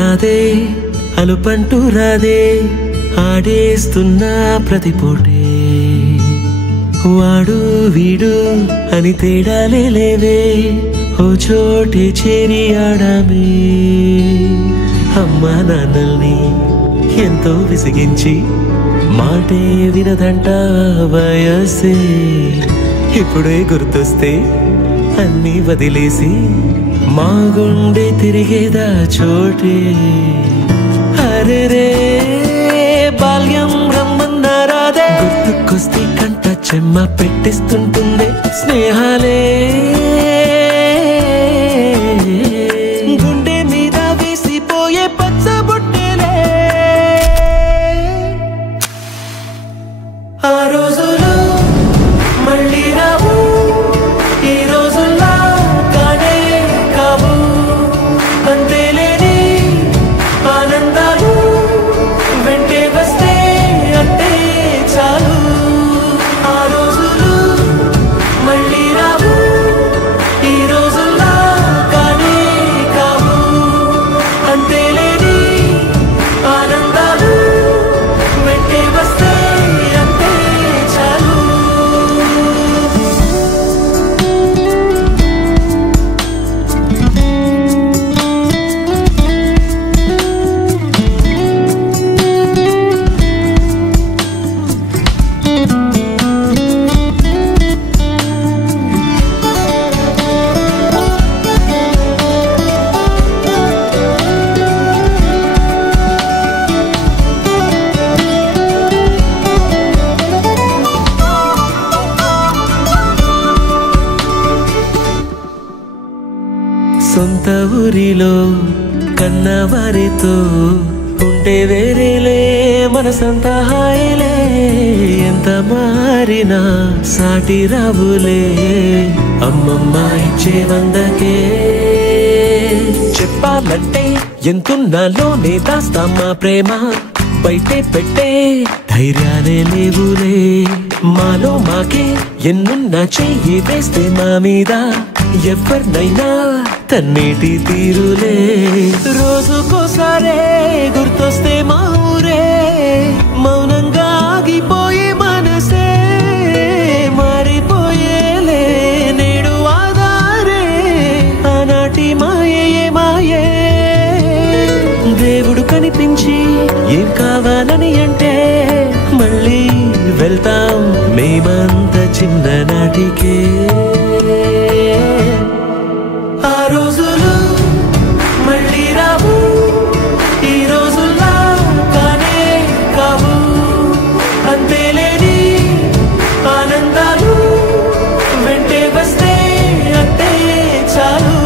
రాదే అలుపంటూ రాదే ఆడేస్తున్నా ప్రతి పూటే వాడు వీడు అని తేడాలే లేవే ఓ చోటే చేరి ఆడామే అమ్మా నాన్నల్ని ఎంతో విసిగించి మాటే వినదంట వయసే ఇప్పుడే గుర్తొస్తే అన్నీ వదిలేసి మా గుండె తిరిగేదా చోటే అరెరే బాల్యం రమ్మన్నారాదే గుర్తుకొస్తే కంట చెమ్మ పెట్టిస్తుంటుందే స్నేహాలే గుండె మీద వేసిపోయే పచ్చబొట్టెలే ఆ రోజులు మళ్ళీ రావు ఈ రోజుల్లా కానే కావు అంతేలేని ఆనందాలు వెంటే వస్తే అంటే చాలు ఆ రోజులు మళ్ళీ రావు ఈ రోజుల్లా కానే కావు అంతేలేని ఆనందాలు వెంటే వస్తే అంటే చాలు సొంత ఊరిలో కన్నవారితో ఉంటే వేరేలే మనసంత హాయిలే ఎంత మారినా సాటి రావులే అమ్మమ్మ ఇచ్చే వందకే చెప్పాలంటే ఎంతున్నాలోనే దాస్తామా ప్రేమ బయటే పెట్టే ధైర్యాలే లేవులే మాలో మాకే ఎన్నున్నా చెయ్యి వేస్తే మా మీద ఎవరినైనా తన్నేటి తీరులే రోజుకోసారే గుర్తొస్తే మా ఊరే మౌనంగా ఆగిపోయే మనసే మారిపోయేలే నేడు ఆధారే ఆనాటి మాయే మాయే దేవుడు కనిపించి ఏం కావాలని అంటే మళ్ళీ వెళ్తాం మేమంత చిన్ననాటికే ఆ రోజులు మళ్ళీ రావు ఈ రోజుల్లా కానే కావు అంతేలేని ఆనందాలు వెంటే వస్తే అంటే చాలు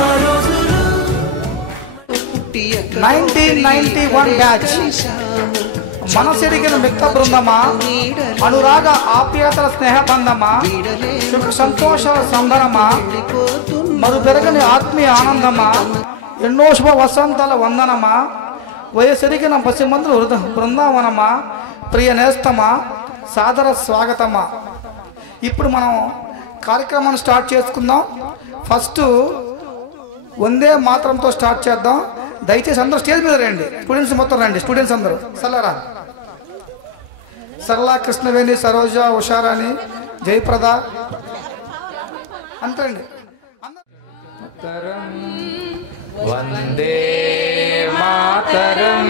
ఆ రోజులు 1991 బ్యాచ్ మనసెరిగిన మిత్ర బృందమా అనురాగ ఆప్యాయతల స్నేహబంధమా సుఖ సంతోషాల సంబరమా మరు పెరగని ఆత్మీయ ఆనందమా ఎన్నో శుభ వసంతాల వందనమా వయసెరిగిన పసిమంతుల బృందావనమా ప్రియ నేస్తమా సాదర స్వాగతమా. ఇప్పుడు మనం కార్యక్రమాన్ని స్టార్ట్ చేసుకుందాం. ఫస్ట్ వందే మాత్రంతో స్టార్ట్ చేద్దాం. దయచేసి అందరూ స్టేజ్ మీద రండి. స్టూడెంట్స్ మొత్తం రండి. స్టూడెంట్స్ అందరూ సరళరా సరళ కృష్ణవేణి సరోజ ఉషారాణి జయప్రద అంతరండి. వందే మాతరం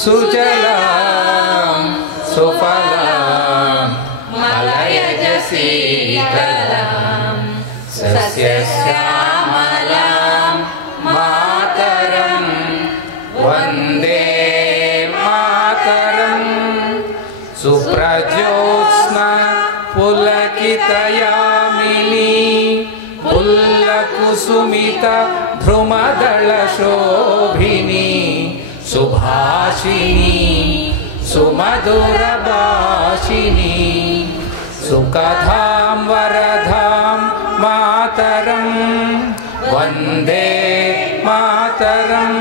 సుజలాం సుఫలాం మలయజ శీతలాం సస్యశ్యామలాం మాతరం వందే మాతరం సుప్రజ్యోత్స్న పులకితయామిని పుల్లకుసుమిత ధ్రుమదళ శోభిని సుభాషిణి సుమధుర భాషిణి సుకథాం వరదాం మాతరం వందే మాతరం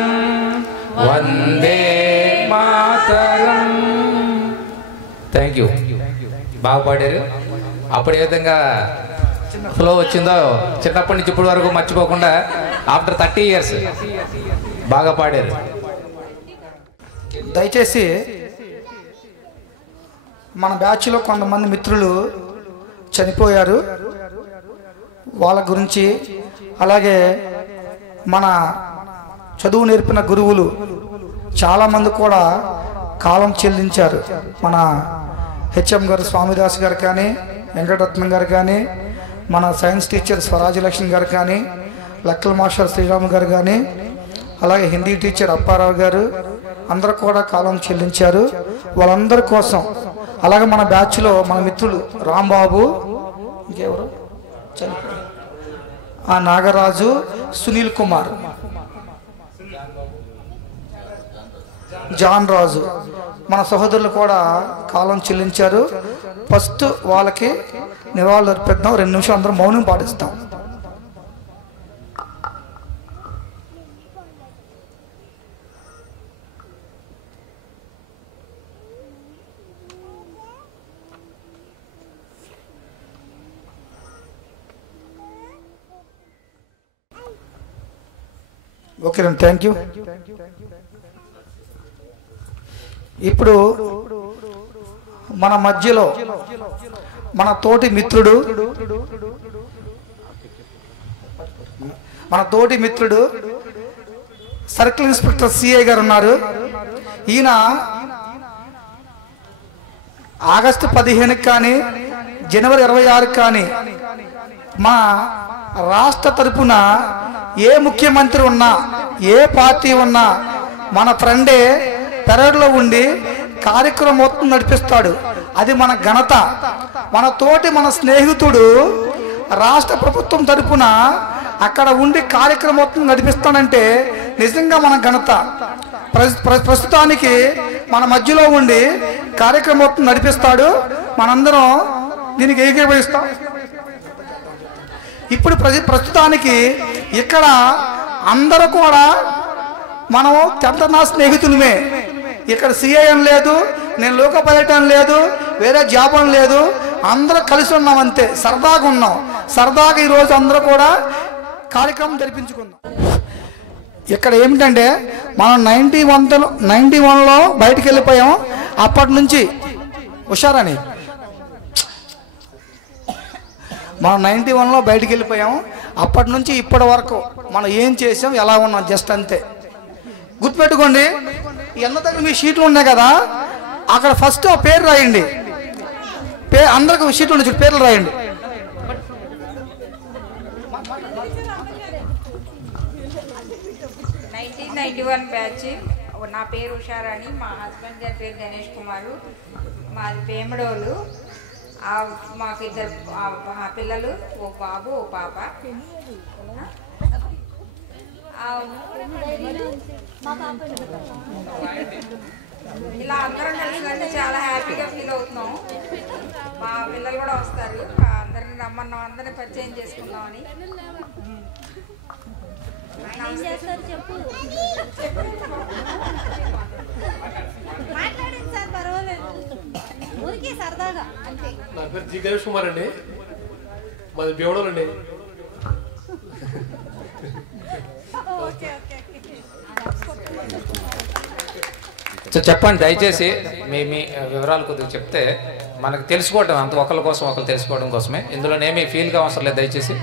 వందే మాతరం. Thank you. బాగా పాడారు. అప్పుడు ఏ విధంగా ఫ్లో వచ్చిందో చిన్నప్పటి నుంచి ఇప్పటి వరకు మర్చిపోకుండా ఆఫ్టర్ 30 years బాగా పాడారు. దయచేసి మన బ్యాచ్లో కొంతమంది మిత్రులు చనిపోయారు, వాళ్ళ గురించి, అలాగే మన చదువు నేర్పిన గురువులు చాలామంది కూడా కాలం చెల్లించారు. మన హెచ్ఎం గారు స్వామిదాస్ గారు కానీ, వెంకటరత్నం గారు కానీ, మన సైన్స్ టీచర్ స్వరాజ్యలక్ష్మి గారు కానీ, లెక్కల మాస్టర్ శ్రీరామ్ గారు కానీ, అలాగే హిందీ టీచర్ అప్పారావు గారు, అందరూ కూడా కాలం చెల్లించారు. వాళ్ళందరి కోసం, అలాగే మన బ్యాచ్లో మన మిత్రులు రాంబాబు, ఇంకెవరు ఆ నాగరాజు, సునీల్ కుమార్, జాన్ రాజు, మన సహోదరులు కూడా కాలం చెల్లించారు. ఫస్ట్ వాళ్ళకి నివాళులు అర్పిద్దాం. 2 నిమిషాలు అందరం మౌనం పాటిస్తాం. ఓకే రండి, థ్యాంక్ యూ. ఇప్పుడు మన మధ్యలో మన తోటి మిత్రుడు సర్కిల్ ఇన్స్పెక్టర్ సిఐ గారు ఉన్నారు. ఈయన ఆగస్టు 15కి కానీ జనవరి 26కి కానీ మా రాష్ట్ర తరపున ఏ ముఖ్యమంత్రి ఉన్నా, ఏ పార్టీ ఉన్నా, మన ఫ్రెండే పెరడ్లో ఉండి కార్యక్రమం మొత్తం నడిపిస్తాడు. అది మన ఘనత. మన స్నేహితుడు రాష్ట్ర ప్రభుత్వం తరపున అక్కడ ఉండి కార్యక్రమం మొత్తం నడిపిస్తాడంటే నిజంగా మన ఘనత. ప్రస్తుతానికి మన మధ్యలో ఉండి కార్యక్రమం మొత్తం నడిపిస్తాడు. మనందరం దీనికి ఏకీభవిస్తాం. ఇప్పుడు ప్రస్తుతానికి ఇక్కడ అందరూ కూడా మనం 10th నా స్నేహితులమే. ఇక్కడ సిఐఎం లేదు, నేను లోక పర్యటన లేదు, వేరే జాబ్ అని లేదు, అందరూ కలిసి ఉన్నాం అంతే. సరదాగా ఉన్నాం. సరదాగా ఈరోజు అందరూ కూడా కార్యక్రమం జరిపించుకుందాం. ఇక్కడ ఏమిటంటే మనం 91లో బయటికి వెళ్ళిపోయాం. అప్పటి నుంచి హుషారని మనం 91లో బయటికి వెళ్ళిపోయాం. అప్పటి నుంచి ఇప్పటి వరకు మనం ఏం చేసాం, ఎలా ఉన్నాం, జస్ట్ అంతే. గుర్తుపెట్టుకోండి. ఎన్న దగ్గర మీ షీట్లు ఉన్నాయి కదా, అక్కడ ఫస్ట్ ఆ పేరు రాయండి. అందరికి షీట్లు ఉన్నాయి, పేర్లు రాయండి. బ్యాచ్. నా పేరు ఉషారాణి, మా హస్బెండ్ గారి పేరు గణేష్ కుమారు, మాది పేమడోలు. మాకు 2 పిల్లలు, ఓ బాబు ఓ పాప. ఇలా అందరం కలిసి చాలా హ్యాపీగా ఫీల్ అవుతున్నాం. మా పిల్లలు కూడా వస్తారు. అందరిని రమ్మన్నాం, అందరిని పరిచయం చేసుకుందామని. మాట్లాడండి సార్, పర్వాలేదు, ఊరికే సరదాగా అంతే. నా పేరు జి గణేష్ కుమార్ అండి, మాది బేవడోలు అండి. సో చెప్పండి దయచేసి, మీ వివరాలు కొద్దిగా చెప్తే మనకు తెలుసుకోవడం, అంత ఒకరి కోసం ఒకరు తెలుసుకోవడం కోసమే. ఇందులోనేమీ ఫీల్గా అవసరం లేదు. దయచేసి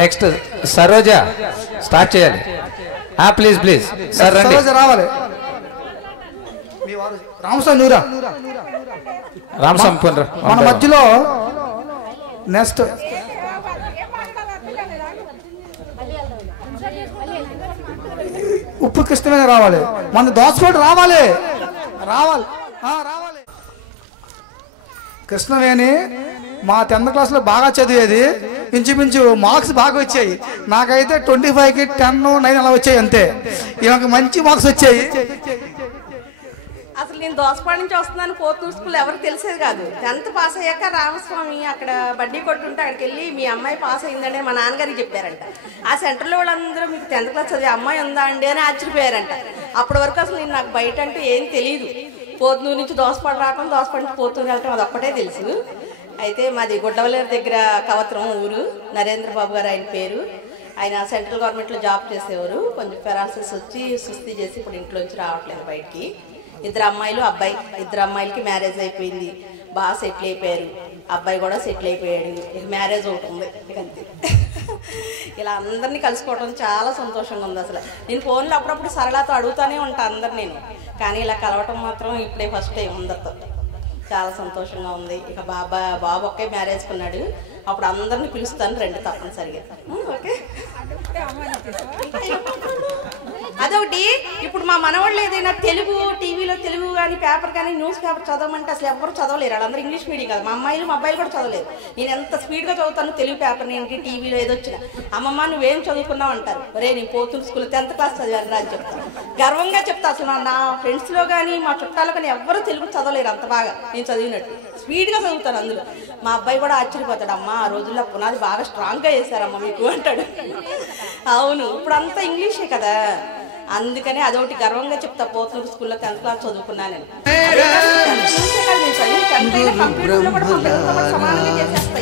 నెక్స్ట్ సరోజ స్టార్ట్ చేయాలి. ప్లీజ్ సార్ రండి. రావాలి. రామస్వామి మన మధ్యలో నెక్స్ట్ ఉప్పు కృష్ణమే రావాలి. మన దోసకోటి రావాలి. కృష్ణవేణి మా 10th క్లాస్లో బాగా చదివేది. ఇంచుమించు మార్క్స్ బాగా వచ్చాయి. నాకైతే 25కి 10, 9 అలా వచ్చాయి అంతే. ఈమెకు మంచి మార్క్స్ వచ్చాయి. అసలు నేను దోసపాడు నుంచి వస్తున్నాను. 4th స్కూల్ ఎవరికి తెలిసేది కాదు. 10th పాస్ అయ్యాక రామస్వామి అక్కడ బడ్డీ కొట్టుంటే అక్కడికి వెళ్ళి మీ అమ్మాయి పాస్ అయిందండి మా నాన్నగారికి చెప్పారంట. ఆ సెంటర్లో వాళ్ళందరూ మీకు 10th క్లాస్ చదివే అమ్మాయి ఉందా అండి అని ఆశ్చర్యపోయారంట. అప్పటి వరకు అసలు నేను నాకు బయట అంటే ఏం తెలియదు. పోతునూరు నుంచి దోసపాడు రావటం, దోసపాడు నుంచి పోతునూరు వెళ్ళటం, అది ఒక్కటే తెలుసు. అయితే మాది గుడ్డవలేరు దగ్గర కవత్రం ఊరు. నరేంద్ర బాబు గారు ఆయన పేరు. ఆయన సెంట్రల్ గవర్నమెంట్లో జాబ్ చేసేవారు. కొంచెం పెరాలసిస్ వచ్చి సుస్థి చేసి ఇప్పుడు ఇంట్లోంచి రావట్లేదు బయటికి. 2 అమ్మాయిలు అబ్బాయి. 2 అమ్మాయిలకి మ్యారేజ్ అయిపోయింది, బాగా సెటిల్ అయిపోయారు. అబ్బాయి కూడా సెటిల్ అయిపోయాడు. ఇక మ్యారేజ్ ఒకటి ఉంది. ఇక అంతే. ఇలా అందరినీ కలుసుకోవడం చాలా సంతోషంగా ఉంది. అసలు నేను ఫోన్లో అప్పుడప్పుడు సరళతో అడుగుతూనే ఉంటాను అందరు నేను, కానీ ఇలా కలవటం మాత్రం ఇప్పుడే ఫస్ట్ టైం అందరితో. చాలా సంతోషంగా ఉంది. ఇక బాబు ఒకే మ్యారేజ్ కొన్నాడు. అప్పుడు అందరిని పిలుస్తాను, రండి తప్పనిసరిగా. ఓకే, అదొకటి. ఇప్పుడు మా మనవాళ్ళు ఏదైనా తెలుగు టీవీలో తెలుగు కానీ పేపర్ కానీ న్యూస్ పేపర్ చదవమంటే అసలు ఎవరు చదవలేరు. వాళ్ళందరూ ఇంగ్లీష్ మీడియం కదా. మా అమ్మాయిలు మా అబ్బాయిలు కూడా చదవలేరు. నేను ఎంత స్పీడ్గా చదువుతాను తెలుగు పేపర్. నేను టీవీలో ఏదొచ్చినా అమ్మమ్మ నువ్వేం చదువుకున్నావు అంటారు. ఒరే నేను పోతున్న స్కూల్ 10th క్లాస్ చదివాను అని చెప్తాను. గర్వంగా చెప్తా. అసలు నా ఫ్రెండ్స్లో కానీ మా చుట్టాలో కానీ ఎవరు తెలుగు చదవలేరు అంత బాగా నేను చదివినట్టు. స్పీడ్గా చదువుతాను అందులో. మా అబ్బాయి కూడా ఆశ్చర్యపోతాడు, అమ్మ ఆ రోజుల్లో పునాది బాగా స్ట్రాంగ్గా చేశారమ్మ మీకు అంటాడు. అవును, ఇప్పుడు అంతా ఇంగ్లీషే కదా, అందుకనే అదొకటి గర్వంగా చెప్తా. పోతున్నూరు స్కూల్లో 10th క్లాస్ చదువుకున్నాను.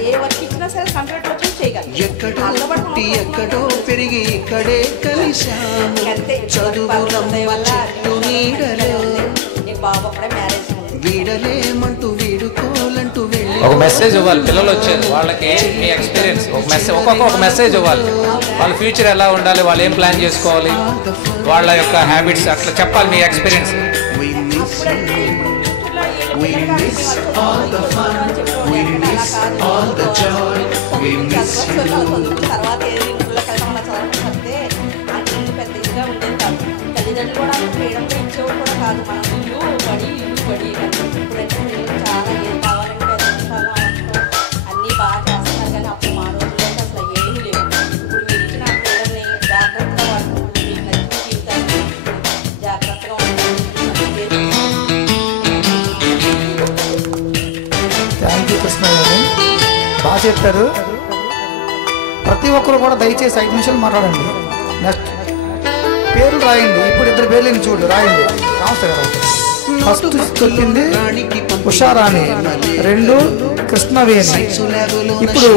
ఏ వర్క్ ఇచ్చినా సరే కంప్యూటర్ చూసి చేయగలను. బాబు అప్పుడే మ్యారేజ్. ఒక మెసేజ్ ఇవ్వాలి పిల్లలు వచ్చేది వాళ్ళకి. మీ ఎక్స్పీరియన్స్ ఒక మెసేజ్ ఇవ్వాలి. వాళ్ళ ఫ్యూచర్ ఎలా ఉండాలి, వాళ్ళు ఏం ప్లాన్ చేసుకోవాలి, వాళ్ళ యొక్క హ్యాబిట్స్ అట్లా చెప్పాలి మీ ఎక్స్పీరియన్స్. తల్లిదండ్రులు కూడా ఫ్రీడమ్ ఇచ్చేవాడు కూడా కాదు. మనం ఇల్లు పడి చాలా ఏం కావాలంటే అన్నీ బాగా చేస్తున్నారు. కానీ అప్పుడు మా రోజుల్లో అసలు ఏమీ లేవు. ఇప్పుడు మీరు ఇచ్చిన ఫ్రీడమ్ని జాగ్రత్తగా వాడుకుంటూ మీకు నచ్చిన జీవితాన్ని జాగ్రత్తగా థ్యాంక్ యూ కృష్ణ గారు, బాగా చెప్పారు. ప్రతి ఒక్కరు కూడా దయచేసి 5 నిమిషాలు మాట్లాడండి. నెక్స్ట్ పేర్లు రాయండి. ఇప్పుడు 2 పేర్లు చూడు రాయండి. రావస్తే కదా. ఫస్ట్ చెప్పింది ఉషారాణి, 2 కృష్ణవేణి. ఇప్పుడు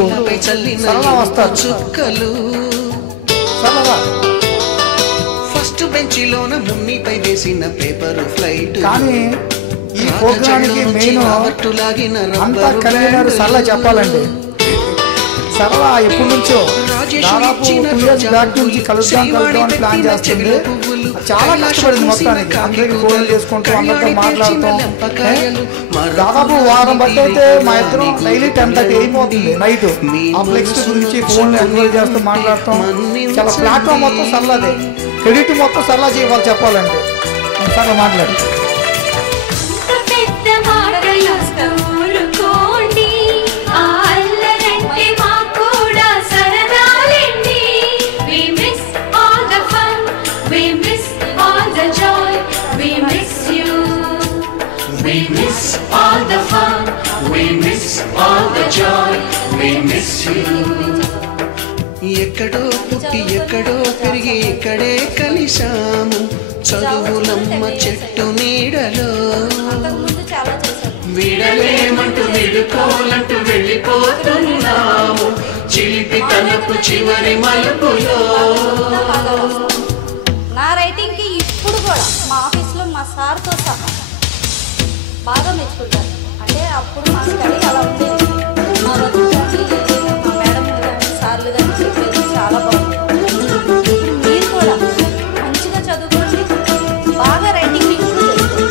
సరళ వస్తారు. ఫస్ట్ బెంచిలోన మున్నిపై వేసిన పేపర్ ఫ్లైట్. కానీ ఈ ప్రోగ్రామ్కి మెయిన్ అంతా కన్వీనర్ సరళ చెప్పాలండి. సరళ ఎప్పటి నుంచో దాదాపు 2 years బ్యాక్ నుంచి కలుద్దాం అని ప్లాన్ చేస్తుంది. చాలా కష్టపడింది మొత్తానికి. అందరికి ఫోన్లు చేసుకుంటూ అందరితో మాట్లాడుతాం. దాదాపు వారం బట్టి అయితే మా ఇద్దరం డైలీ 10:30 అయిపోతుంది నైట్. ఆ ఫ్లెక్స్ గురించి ఫోన్లు ఎంక్వైరీ చేస్తూ మాట్లాడతాం. చాలా ప్లాట్ఫామ్ మొత్తం సరళదే, క్రెడిట్ మొత్తం సరళ చేయాలి చెప్పాలంటే. సరళ మాట్లాడు. ఎక్కడో పుట్టి ఎక్కడో పెరిగి ఇక్కడే కలిశాము. చదువులమ్మ చెట్టు నీడలో విడలేమంటూ విడుకోలంటూ వెళ్ళిపోతున్నాము. చిలిపి తనకు చివరి మలుపులో. నా రైటింగ్కి ఇప్పుడు కూడా మా ఆఫీస్లో మా సార్తో సహా బాగా మెచ్చుకుంటారు. అంటే అప్పుడు మా స్టడీ అలా ఉండేది. మా మా మేడం కానీ సార్లు కానీ చెప్పేది చాలా బాగుంది. మీరు కూడా మంచిగా చదువుకొని బాగా రైటింగ్ ఇంప్రూవ్ చేసుకోండి.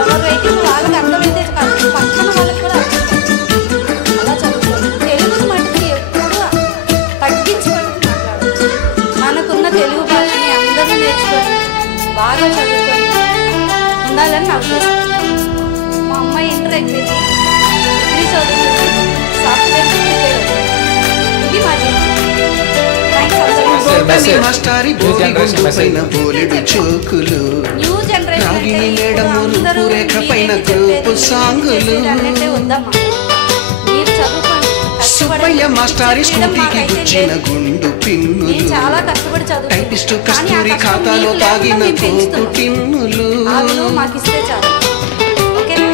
ఎవరి రైటింగ్ వాళ్ళకి అర్థమైతే కాదు, పక్కన వాళ్ళకి కూడా అలా చదువుకోండి. తెలుగుని మటుకు ఎప్పుడు తగ్గించుకొని మాట్లాడాలి. మనకున్న తెలుగు భాషని అందరూ నేర్చుకొని బాగా చదువుకొని ఉండాలని నా ఉద్దేశం. మా అమ్మాయి ఇంటర్ అయిపోయింది, డిగ్రీ చదువుతుంది, సాఫ్ట్వేర్ ప్రిపేర్ అవుతుంది. ఇది మా జీవితం. న్యూ జనరేషన్ చాలా కష్టపడి చదువుతాను. మాకు ఇస్తే చాలు. ఓకేనా?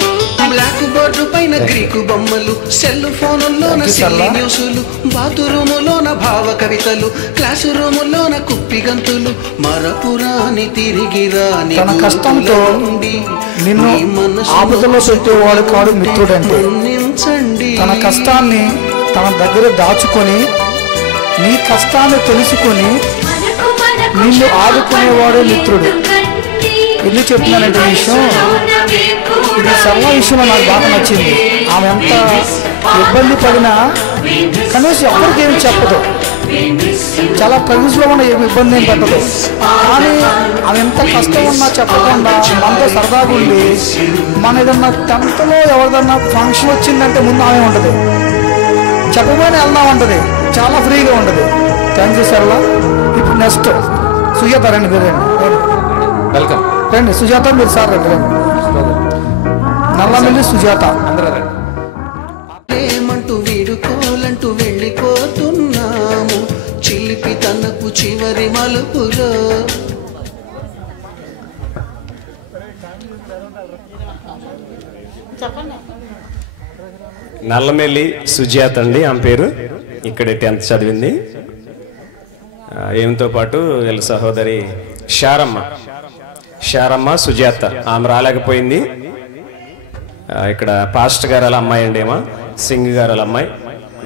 బోర్డు పైన గ్రీకు బొమ్మలు, సెల్ ఫోనుల్లోన సిల్లి న్యూసులు, బాతురూములోన భావ కవితలు, క్లాసు రూములోన కుప్పి గంతులు, మరపురాని తిరిగి రాని తన కష్టంతో నిన్ను ఆపదలో పెట్టేవాడు కాడు మిత్రుడంటే. తన కష్టాన్ని తన దగ్గర దాచుకొని నీ కష్టాన్ని తెలుసుకొని నిన్ను ఆదుకునేవాడే మిత్రుడు. ఎందుకు చెప్తున్నానంటే ఈ విషయం, ఇది సరళ విషయంలో నాకు బాగా నచ్చింది. ఆమె ఎంత ఇబ్బంది పడినా కనీసం ఎవరికి ఏమి చెప్పదు, చాలా ప్రైజ్లో ఉన్న ఏమి ఇబ్బంది ఏం పెట్టదు. కానీ ఆమె ఎంత కష్టం ఉన్నా చెప్పకుండా మనతో సరదాగా ఉండి, మన ఏదన్నా 10th ఎవరిదన్నా ఫంక్షన్ వచ్చిందంటే ముందు ఆమె ఉంటుంది, చెప్పబోయినా వెళ్దాం ఉంటుంది, చాలా ఫ్రీగా ఉంటుంది. థ్యాంక్ యూ సరళ. ఇప్పుడు నెక్స్ట్ సుజాత రండి, మీరు రండి, వెల్కమ్ రండి సుజాత, మీరు సార్ రండి, రండి. నల్లమిల్లి సుజాత. ఏమంటూ వీడుకోలంటూ వెళ్ళిపోతున్నాము చిలిపి తనకు చివరి మలుపులో. నల్లమెల్లి సుజాత అండి ఆమె పేరు. ఇక్కడే 10th చదివింది. ఏమితో పాటు వీళ్ళ సహోదరి శారమ్మ సుజాత, ఆమె రాలేకపోయింది. ఇక్కడ పాస్టర్ గారు వాళ్ళ అమ్మాయి అండి, ఏమో సింగ్ గారు వాళ్ళ అమ్మాయి,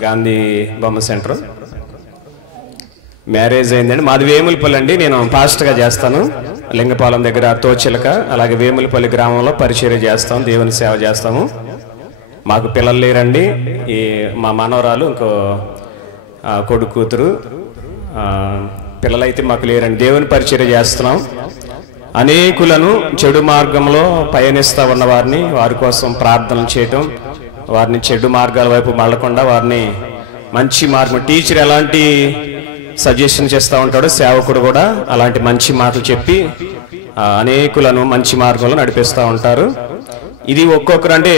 గాంధీ బొమ్మ సెంటర్. మ్యారేజ్ అయిందండి. మాది వేములపల్లి అండి, నేను పాస్టర్గా చేస్తాను. లింగపాలెం దగ్గర తోచిలక, అలాగే వేములపల్లి గ్రామంలో పరిచర్య చేస్తాం, దేవుని సేవ చేస్తాము. మాకు పిల్లలు లేరండి. ఈ మా మనవరాలు, ఇంకో కొడుకు కూతురు, పిల్లలైతే మాకు లేరండి. దేవుని పరిచర్య చేస్తున్నాం. అనేకులను చెడు మార్గంలో పయనిస్తూ ఉన్న వారిని, వారి కోసం ప్రార్థనలు చేయటం, వారిని చెడు మార్గాల వైపు మళ్ళకుండా వారిని మంచి మార్గం, టీచర్ ఎలాంటి సజెషన్ చేస్తూ ఉంటాడో సేవకుడు కూడా అలాంటి మంచి మాటలు చెప్పి అనేకులను మంచి మార్గంలో నడిపిస్తూ ఉంటారు. ఇది ఒక్కొక్కరు అంటే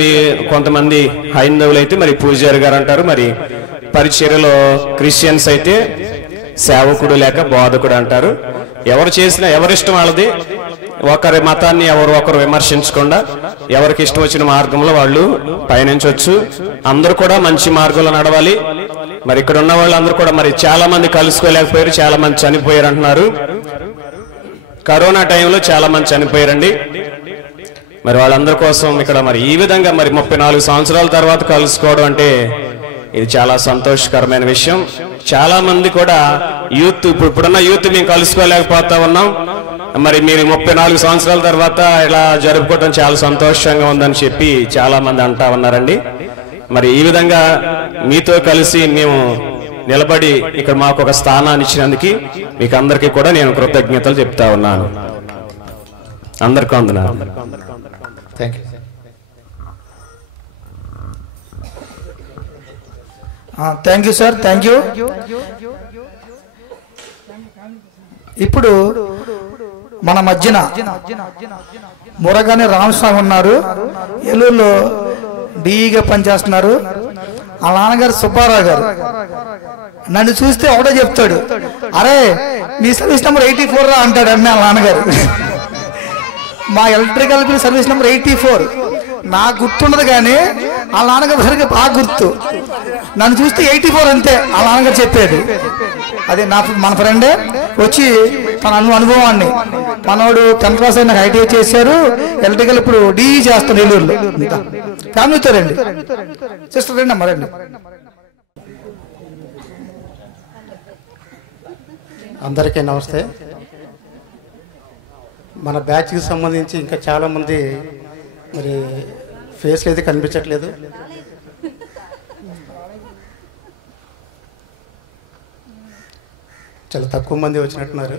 మీ కొంతమంది హైందవులు అయితే మరి పూజారి గారు అంటారు, మరి పరిచర్యలో క్రిస్టియన్స్ అయితే సేవకుడు లేక బోధకుడు అంటారు. ఎవరు చేసినా ఎవరిష్టం వాళ్ళది. ఒకరి మతాన్ని ఒకరు విమర్శించకుండా ఎవరికి ఇష్టం వచ్చిన మార్గంలో వాళ్ళు పయనించవచ్చు. అందరూ కూడా మంచి మార్గంలో నడవాలి. మరి ఇక్కడ ఉన్న వాళ్ళందరూ కూడా మరి చాలా మంది కలుసుకోలేకపోయారు, చాలా మంది చనిపోయారు అంటున్నారు. కరోనా టైంలో చాలా మంది చనిపోయారండి. మరి వాళ్ళందరి కోసం ఇక్కడ మరి ఈ విధంగా మరి 34 సంవత్సరాల తర్వాత కలుసుకోవడం అంటే ఇది చాలా సంతోషకరమైన విషయం. చాలా మంది కూడా యూత్, ఇప్పుడున్న యూత్ మేము కలుసుకోలేకపోతా ఉన్నాం, మరి మీరు 34 సంవత్సరాల తర్వాత ఇలా జరుపుకోవడం చాలా సంతోషంగా ఉందని చెప్పి చాలా మంది అంటా ఉన్నారండి. మరి ఈ విధంగా మీతో కలిసి మేము నిలబడి ఇక్కడ మాకు ఒక స్థానాన్ని ఇచ్చినందుకు మీకు అందరికీ కూడా నేను కృతజ్ఞతలు చెప్తా ఉన్నాను. అందరికీ వందనాలు. Thank you. Thank you sir, thank you. ఇప్పుడు మన మధ్యన మురగాని రామస్వామి ఉన్నారు, ఏలూరులో డిఈగా పనిచేస్తున్నారు. ఆ నాన్నగారు సుబ్బారావు గారు నన్ను చూస్తే ఒకటే చెప్తాడు, అరే నీ సర్వీస్ నెంబర్ 84 రా అంటాడు అన్న వాళ్ళ నాన్నగారు. మా ఎలక్ట్రికల్ బిల్ సర్వీస్ నెంబర్ 84 నాకు గుర్తుండదు, కానీ వాళ్ళ నాన్నగారు సరిగ్గా బాగా గుర్తు. నన్ను చూస్తే 84 అంతే వాళ్ళ నాన్నగారు చెప్పేది. అదే మన ఫ్రెండే వచ్చి తన అనుభవాన్ని, మనోడు 10th క్లాస్ అయినా ఐటీఐ చేశారు, ఎలక్ట్రికల్ ఇప్పుడు డిఈ చేస్తాను ఏలూరులో. ఫ్యామిలీతో రండి, సిస్టర్ రండి అమ్మ రండి. అందరికీ నమస్తే. మన బ్యాచ్కి సంబంధించి ఇంకా చాలామంది మరి ఫేస్లు అయితే కనిపించట్లేదు. చాలా తక్కువ మంది వచ్చినట్టున్నారు.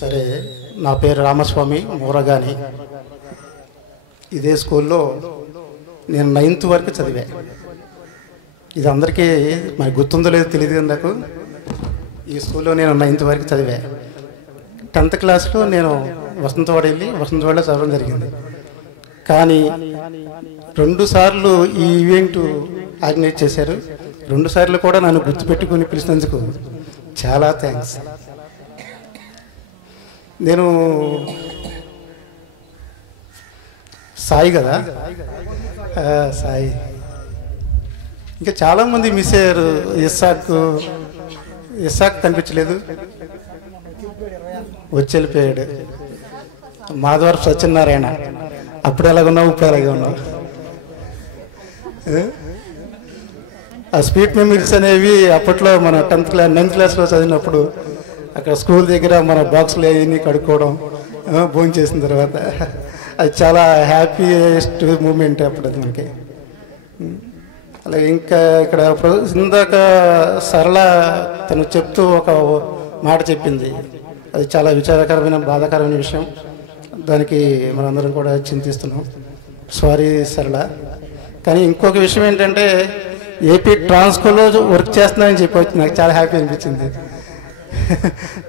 సరే, నా పేరు రామస్వామి మూరగాని. ఇదే స్కూల్లో నేను 9th వరకు చదివా. ఇది అందరికీ మరి గుర్తుందో లేదో తెలియదు కదా నాకు. ఈ స్కూల్లో నేను 9th వరకు చదివా. 10th క్లాస్లో నేను వసంతవాడ వెళ్ళి వసంతవాడలో చదవడం జరిగింది. కానీ 2 సార్లు ఈ ఈవెంట్ ఆర్గనైజ్ చేశారు. 2 సార్లు కూడా నన్ను గుర్తుపెట్టుకుని పిలిచినందుకు చాలా థ్యాంక్స్. నేను సాయి కదా, సాయి. ఇంకా చాలామంది మిస్ అయ్యారు. ఇస్సాక్ కనిపించలేదు, వచ్చి వెళ్ళిపోయాడు. మాధవరపు సత్యనారాయణ, అప్పుడు ఎలాగున్నావు, ఇప్పుడు ఎలాగే ఉన్నావు. ఆ స్వీట్ మెమరీస్ అనేవి అప్పట్లో మన 9th క్లాస్లో చదివినప్పుడు అక్కడ స్కూల్ దగ్గర మన బాక్స్లు అవన్నీ కడుక్కోవడం, భోజనం చేసిన తర్వాత, అది చాలా హ్యాపీయెస్ట్ మూమెంట్ అప్పుడు అది మనకి. అలాగే ఇంకా ఇక్కడ ఇందాక సరళ తను చెప్తూ ఒక మాట చెప్పింది, అది చాలా విచారకరమైన బాధాకరమైన విషయం. దానికి మనందరం కూడా చింతిస్తున్నాం. సారీ సరళ. కానీ ఇంకొక విషయం ఏంటంటే ఏపీ ట్రాన్స్కోలో వర్క్ చేస్తున్నానని చెప్పవచ్చు. నాకు చాలా హ్యాపీ అనిపించింది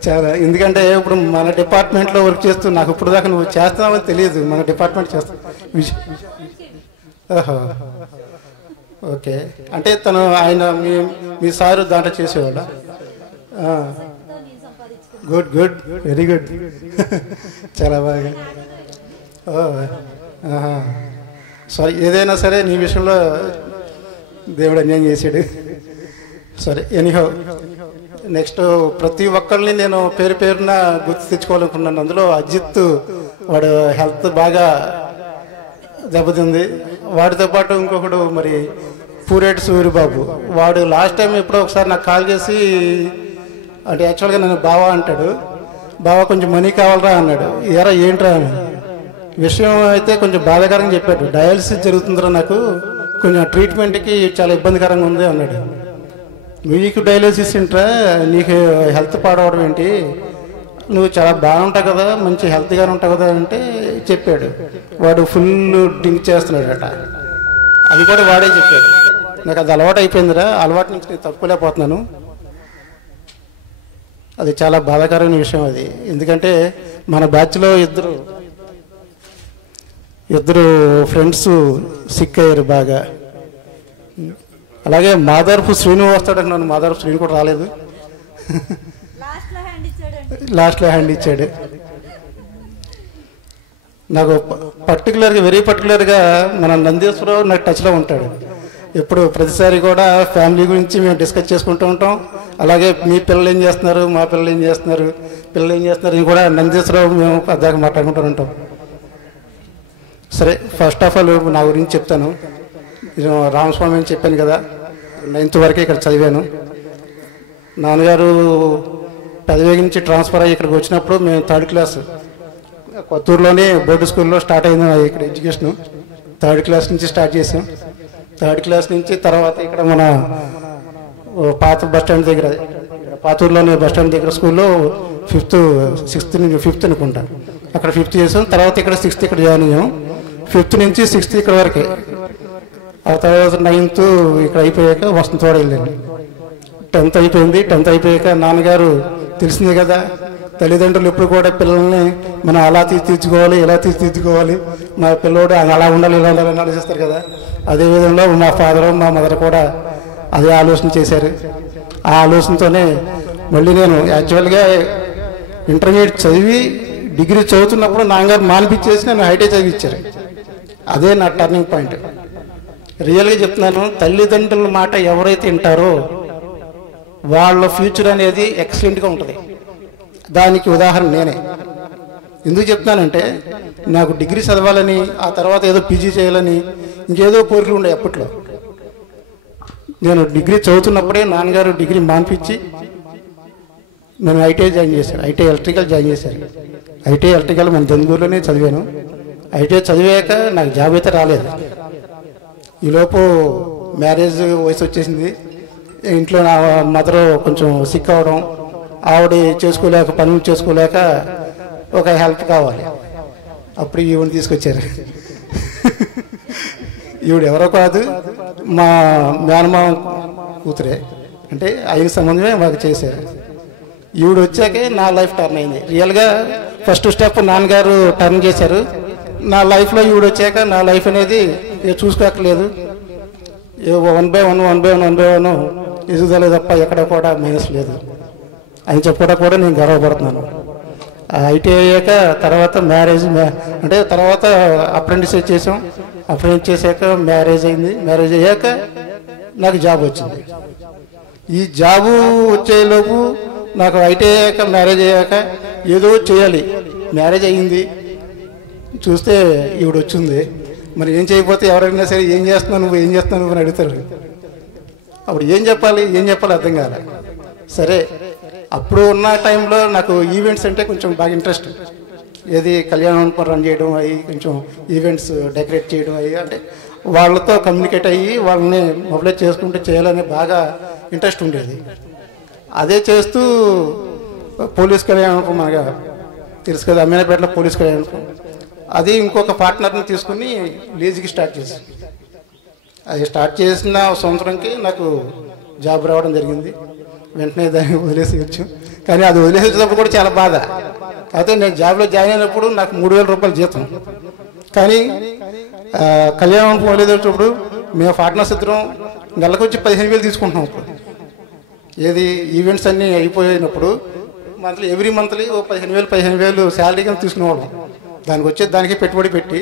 చాలా. ఎందుకంటే ఇప్పుడు మన డిపార్ట్మెంట్లో వర్క్ చేస్తూ, నాకు ఇప్పుడు దాకా నువ్వు చేస్తున్నావని తెలియదు, మన డిపార్ట్మెంట్ చేస్తా. ఓకే, అంటే తను ఆయన మీ సారు దాంట్లో చేసేవాళ్ళ? గుడ్ గుడ్, వెరీ గుడ్, చాలా బాగా. సారీ, ఏదైనా సరే నీ విషయంలో దేవుడు అన్యాయం చేశాడు. సరే, ఎనీహౌ నెక్స్ట్ ప్రతి ఒక్కరిని నేను పేరు పేరున గుర్తు తెచ్చుకోవాలనుకున్నాను. అందులో అజిత్, వాడు హెల్త్ బాగా దెబ్బతింది. వాడితో పాటు ఇంకొకడు మరి పూరేటి సూర్యబాబు, వాడు లాస్ట్ టైం ఎప్పుడో ఒకసారి నాకు కాల్ చేసి, అంటే యాక్చువల్గా నన్ను బావా అంటాడు, బావా కొంచెం మనీ కావాలరా అన్నాడు. ఎరా ఏంట్రా అని విషయం అయితే కొంచెం బాధాకరంగా చెప్పాడు. డయాలసిస్ జరుగుతుందిరా, నాకు కొంచెం ట్రీట్మెంట్కి చాలా ఇబ్బందికరంగా ఉంది అన్నాడు. నీకు డయాలసిస్ ఏంట్రా, నీకు హెల్త్ పాడవడం ఏంటి, నువ్వు చాలా బాగుంటావు కదా, మంచి హెల్త్గానే ఉంటావు కదా అంటే చెప్పాడు. వాడు ఫుల్ డ్రింక్ చేస్తున్నాడట, అది కూడా వాడే చెప్పాడు. నాకు అది అలవాటు అయిపోయిందిరా, అలవాటు నుంచి నేను తప్పుకోలేకపోతున్నాను. అది చాలా బాధాకరమైన విషయం అది. ఎందుకంటే మన బ్యాచ్లో ఇద్దరు ఫ్రెండ్స్ సిక్ అయ్యారు బాగా. అలాగే మాధవరపు శ్రీను వస్తాడు, నన్ను మాధవరపు శ్రీను కూడా రాలేదు, లాస్ట్లో హ్యాండ్ ఇచ్చాడు. నాకు పర్టికులర్గా, వెరీ పర్టికులర్గా మన నందీశ్వరరావు నాకు టచ్లో ఉంటాడు. ఎప్పుడు ప్రతిసారి కూడా ఫ్యామిలీ గురించి మేము డిస్కస్ చేసుకుంటూ ఉంటాం. అలాగే మీ పిల్లలు ఏం చేస్తున్నారు, మా పిల్లలు ఏం చేస్తున్నారు, ఇది కూడా నందీశ్వరరావు మేము పెద్దగా మాట్లాడుకుంటూ ఉంటాం. సరే, ఫస్ట్ ఆఫ్ ఆల్ నా గురించి చెప్తాను. నేను రామస్వామి అని చెప్పాను కదా, 9th వరకే ఇక్కడ చదివాను. నాన్నగారు పెదవేగి నుంచి ట్రాన్స్ఫర్ అయ్యి ఇక్కడికి వచ్చినప్పుడు మేము 3rd క్లాస్ కొత్తూరులోనే బోర్డు స్కూల్లో స్టార్ట్ అయింది ఇక్కడ ఎడ్యుకేషన్. 3rd క్లాస్ నుంచి స్టార్ట్ చేసాం. 3rd క్లాస్ నుంచి తర్వాత ఇక్కడ మన పాత బస్టాండ్ దగ్గర, పాతూరులోనే బస్టాండ్ దగ్గర స్కూల్లో 5th అనుకుంటా, అక్కడ 5th చేసాం. తర్వాత ఇక్కడ 6th ఇక్కడ జాయిన్ అయ్యాం. 5th నుంచి 6th ఇక్కడ వరకే. ఆ తర్వాత 9th ఇక్కడ అయిపోయాక వసంతవాడ వెళ్ళాను. 10th అయిపోయింది. 10th అయిపోయాక నాన్నగారు తెలిసిందే కదా, తల్లిదండ్రులు ఎప్పుడు కూడా పిల్లల్ని మనం అలా తీర్చుకోవాలి, ఇలా తీర్చుకోవాలి, మా పిల్లోడు అలా ఉండాలి, ఇలా ఉండాలి అని ఆలోచిస్తారు కదా. అదేవిధంగా మా ఫాదర్, మా మదర్ కూడా అదే ఆలోచన చేశారు. ఆ ఆలోచనతోనే మళ్ళీ నేను యాక్చువల్గా ఇంటర్మీడియట్ చదివి డిగ్రీ చదువుతున్నప్పుడు నాన్నగారు మానిపించేసి నన్ను ఐటీఐ చదివించారు. అదే నా టర్నింగ్ పాయింట్. రియల్గా చెప్తున్నాను, తల్లిదండ్రుల మాట ఎవరైతే వింటారో వాళ్ళ ఫ్యూచర్ అనేది ఎక్సలెంట్గా ఉంటుంది. దానికి ఉదాహరణ నేనే. ఎందుకు చెప్తున్నానంటే, నాకు డిగ్రీ చదవాలని, ఆ తర్వాత ఏదో పీజీ చేయాలని, ఇంకేదో కోరికలు ఉండే అప్పట్లో. నేను డిగ్రీ చదువుతున్నప్పుడే నాన్నగారు డిగ్రీ మాన్పించి నేను ఐటీఐ జాయిన్ చేశాను. ఐటీఐ ఎలక్ట్రికల్ జాయిన్ చేశాను. ఐటీఐ ఎలక్ట్రికల్ మన జందూరులోనే చదివాను. ఐటీఐ చదివాక నాకు జాబ్ అయితే రాలేదు. ఈలోపు మ్యారేజ్ వయసు వచ్చేసింది. ఇంట్లో నా మదర్ కొంచెం సిక్ అవ్వడం, ఆవిడ చేసుకోలేక, పనులు చేసుకోలేక ఒక హెల్ప్ కావాలి. అప్పుడు ఈవిని తీసుకొచ్చారు. ఈవిడ ఎవరో కాదు, మా మేనమామ కూతురే, అంటే అయిన సంబంధమే మాకు చేశారు. ఈవిడ వచ్చాకే నా లైఫ్ టర్న్ అయింది. రియల్గా ఫస్ట్ స్టెప్ నాన్నగారు టర్న్ చేశారు. నా లైఫ్లో ఈవిడ వచ్చాక నా లైఫ్ అనేది చూసుకోక్కర్లేదు. 1 by 1 ఎదుగుదలే తప్ప ఎక్కడ కూడా మైనస్ లేదు అని చెప్పడం కూడా నేను గర్వపడుతున్నాను. ఐటీ అయ్యాక తర్వాత మ్యారేజ్ అంటే తర్వాత అప్రెంటిస్ చేసాం. అప్రెంటిస్ చేశాక మ్యారేజ్ అయింది. మ్యారేజ్ అయ్యాక నాకు జాబ్ వచ్చింది. ఈ జాబు వచ్చేలోపు నాకు ఐటీ అయ్యాక మ్యారేజ్ అయ్యాక ఏదో చేయాలి. మ్యారేజ్ అయ్యింది, చూస్తే ఈవిడ వచ్చింది. మరి ఏం చేయకపోతే ఎవరైనా సరే ఏం చేస్తున్నావు నువ్వు, ఏం చేస్తున్నావు నువ్వు అని అడుగుతారు. అప్పుడు ఏం చెప్పాలి అర్థం కాలే. సరే, అప్పుడు ఉన్న టైంలో నాకు ఈవెంట్స్ అంటే కొంచెం బాగా ఇంట్రెస్ట్. ఏది కళ్యాణం రన్ చేయడం అవి, కొంచెం ఈవెంట్స్ డెకరేట్ చేయడం అవి, అంటే వాళ్ళతో కమ్యూనికేట్ అయ్యి వాళ్ళని మొబిలైజ్ చేసుకుంటూ చేయాలని బాగా ఇంట్రెస్ట్ ఉండేది. అదే చేస్తూ పోలీస్ కళ్యాణం మనగా తెలుసు కదా, అమీనాపేటలో పోలీస్ కళ్యాణం, అది ఇంకొక పార్ట్నర్ని తీసుకుని లీజుకి స్టార్ట్ చేశాను. అది స్టార్ట్ చేసిన సంవత్సరంకి నాకు జాబ్ రావడం జరిగింది. వెంటనే దాన్ని వదిలేసి వచ్చు. కానీ అది వదిలేసేటప్పుడు కూడా చాలా బాధ. అయితే నేను జాబ్లో జాయిన్ అయినప్పుడు నాకు 3,000 రూపాయలు జీతం. కానీ కళ్యాణం వదిలేటప్పుడు మేము పార్ట్నర్స్ ఇద్దరం నెలకు వచ్చి 15,000 తీసుకుంటున్నాం. ఇప్పుడు ఏది ఈవెంట్స్ అన్నీ అయిపోయినప్పుడు ఎవ్రీ మంత్లీ 15,000 శాలరీ కింద తీసుకునేవాళ్ళం. దానికి పెట్టుబడి పెట్టి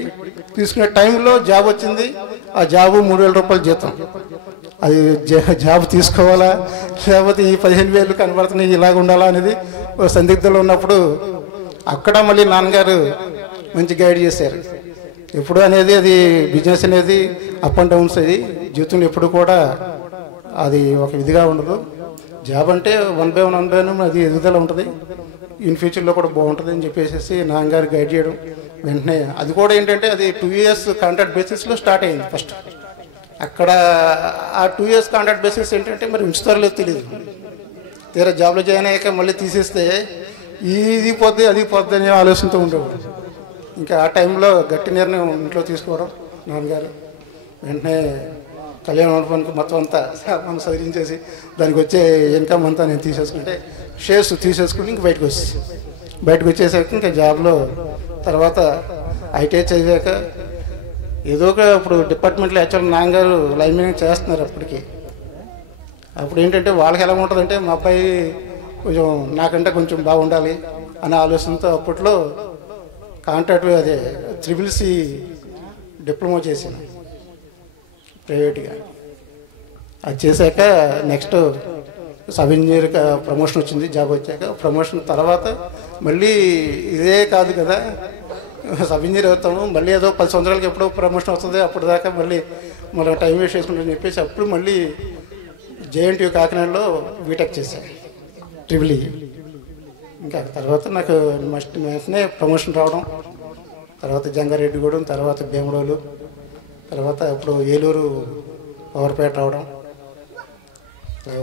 తీసుకునే టైంలో జాబ్ వచ్చింది. ఆ జాబు 3,000 రూపాయలు జీతం. అది జాబ్ తీసుకోవాలా లేకపోతే ఈ 15,000 కనబడుతున్నాయి ఇలాగ ఉండాలా అనేది సందిగ్ధంలో ఉన్నప్పుడు అక్కడ మళ్ళీ నాన్నగారు మంచి గైడ్ చేశారు. ఎప్పుడు అనేది అది బిజినెస్ అనేది అప్ అండ్ డౌన్స్, అది జీవితంలో ఎప్పుడు కూడా అది ఒక విధిగా ఉండదు. జాబ్ అంటే 1 by 1 అది ఎదుగుదల ఉంటుంది, ఇన్ ఫ్యూచర్లో కూడా బాగుంటుంది అని చెప్పేసి నాన్నగారు గైడ్ చేయడం. వెంటనే అది కూడా ఏంటంటే అది 2 years కాంట్రాక్ట్ బేసిస్లో స్టార్ట్ అయింది ఫస్ట్. అక్కడ ఆ 2 years కాంట్రాక్ట్ బేసిస్ ఏంటంటే మరి ఉంచుతారో లేదో తెలియదు. తీరా జాబ్లో జాయిన్ అయ్యాక మళ్ళీ తీసేస్తే ఇది పోద్ది అది పోద్ది అనే ఆలోచనతో ఉండేవాడు. ఇంకా ఆ టైంలో గట్టి నిర్ణయం ఇంట్లో తీసుకోవడం నాన్నగారు. వెంటనే కళ్యాణ మండపానికి మొత్తం అంతా మనం సదిరించేసి దానికి వచ్చే ఇన్కమ్ అంతా నేను తీసేసుకుంటే షేర్స్ తీసేసుకుని ఇంక బయటకు వచ్చేసాక ఇంకా జాబ్లో తర్వాత ఐటీఐ చదివాక ఏదో ఒక ఇప్పుడు డిపార్ట్మెంట్లో యాక్చువల్ నాన్నగారు లైన్ మెయింటైన్ చేస్తున్నారు. అప్పుడు ఏంటంటే వాళ్ళకి ఎలా ఉంటుందంటే మా అబ్బాయి కొంచెం నాకంటే కొంచెం బాగుండాలి అనే ఆలోచనతో అప్పట్లో కాంట్రాక్ట్ అదే CCC డిప్లొమా చేశాను ప్రైవేట్గా. అది చేశాక నెక్స్ట్ సబ్ ఇంజనీర్ ప్రమోషన్ వచ్చింది. జాబ్ వచ్చాక ప్రమోషన్ తర్వాత మళ్ళీ ఇదే కాదు కదా, సబ్ ఇంజనీర్ అవుతాము, మళ్ళీ ఏదో 10 సంవత్సరాలకి ఎప్పుడో ప్రమోషన్ వస్తుంది, అప్పుడు దాకా మళ్ళీ మనం టైం వేస్ట్ చేసుకుంటామని చెప్పేసి అప్పుడు మళ్ళీ JNTU కాకినాడలో బీటెక్ చేశాను ట్రిపుల్. ఇంకా తర్వాత నాకు వెంటనే ప్రమోషన్ రావడం, తర్వాత జంగారెడ్డిగూడెం, తర్వాత భీమడోలు, తర్వాత ఇప్పుడు ఏలూరు పవర్పేట రావడం.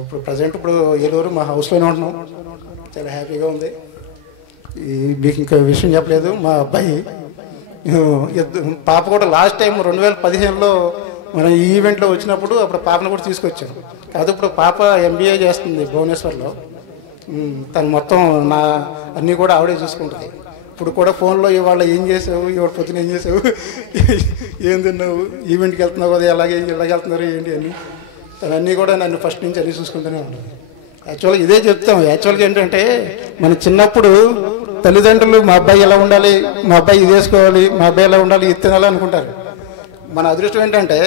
ఇప్పుడు ప్రజెంట్ ఇప్పుడు ఏలూరు మా హౌస్లోనే ఉంటున్నాం, చాలా హ్యాపీగా ఉంది. మీకు ఇంకా విషయం చెప్పలేదు, మా అబ్బాయి పాప కూడా లాస్ట్ టైం 2015లో మనం ఈ ఈవెంట్లో వచ్చినప్పుడు అప్పుడు పాపను కూడా తీసుకొచ్చాను. కాదు ఇప్పుడు పాప MBA చేస్తుంది భువనేశ్వర్లో. తను మొత్తం నా అన్నీ కూడా ఆవిడే చూసుకుంటుంది. ఇప్పుడు కూడా ఫోన్లో ఇవాళ ఏం చేసావు, ఇవాళ పొద్దున ఏం చేసావు, ఏం తిన్నావు, ఈవెంట్కి వెళ్తున్నావు కదా, ఎలాగే వెళ్తున్నారు ఏంటి అని తనన్నీ కూడా నన్ను ఫస్ట్ నుంచి అన్నీ చూసుకుంటూనే ఉంటాను. యాక్చువల్గా ఇదే చెప్తాం. యాక్చువల్గా ఏంటంటే మన చిన్నప్పుడు తల్లిదండ్రులు మా అబ్బాయి ఎలా ఉండాలి, మా అబ్బాయి ఇది వేసుకోవాలి, మా అబ్బాయి ఎలా ఉండాలి, ఇది తినాలి అనుకుంటారు. మన అదృష్టం ఏంటంటే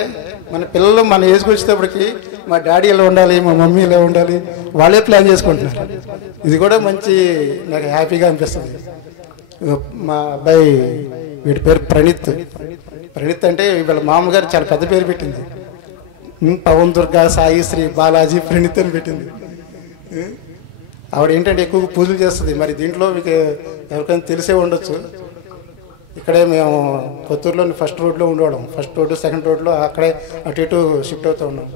మన పిల్లలు మన ఏజ్కి వచ్చేటప్పటికి మా డాడీ ఎలా ఉండాలి, మా మమ్మీ ఎలా ఉండాలి, వాళ్ళే ప్లాన్ చేసుకుంటున్నారు. ఇది కూడా మంచి నాకు హ్యాపీగా అనిపిస్తుంది. మా అబ్బాయి వీడి పేరు ప్రణీత్ అంటే వీళ్ళ మామగారు చాలా పెద్ద పేరు పెట్టింది. పవన్ దుర్గా సాయి శ్రీ బాలాజీ ప్రణీత్ అని పెట్టింది. ఆవిడ ఏంటంటే ఎక్కువగా పూజలు చేస్తుంది. మరి దీంట్లో మీకు ఎవరికైనా తెలిసే ఉండొచ్చు. ఇక్కడే మేము కొత్తూరులోని ఫస్ట్ రోడ్లో ఉండేవాళ్ళం. ఫస్ట్ రోడ్డు సెకండ్ రోడ్లో అక్కడే అటు ఇటు షిఫ్ట్ అవుతూ ఉన్నాం.